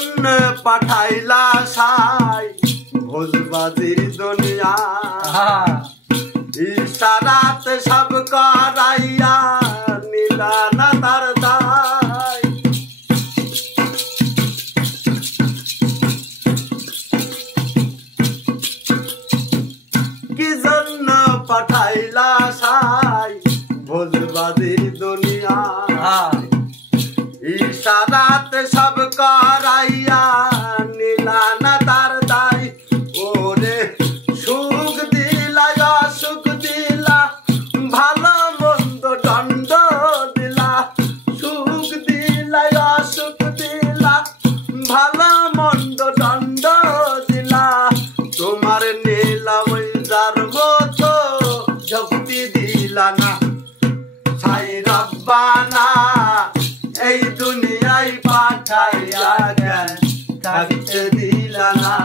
জন্য পাঠাইলা সাই ভোজবাজির দুনিয়া ইশারাতে সব করাইয়া নিলা না তার দায় কি জন্য পাঠাইলা সাই ভোজবাজির দুনিয়া ইশারাতে সব করাইয়া নিলা না তার দায় ওরে সুখ দিলা অসুখ দিলা ভালো মন্দ দণ্ড দিলা সুখ দিলা অসুখ দিলা ভালো মন্দ দণ্ড দিলা তোমার নিলাম যার মতো শক্তি দিলা না সাই রব্বানা এই দুনিয়ায় পাঠাইয়া জ্ঞান থাকতে দিলা না।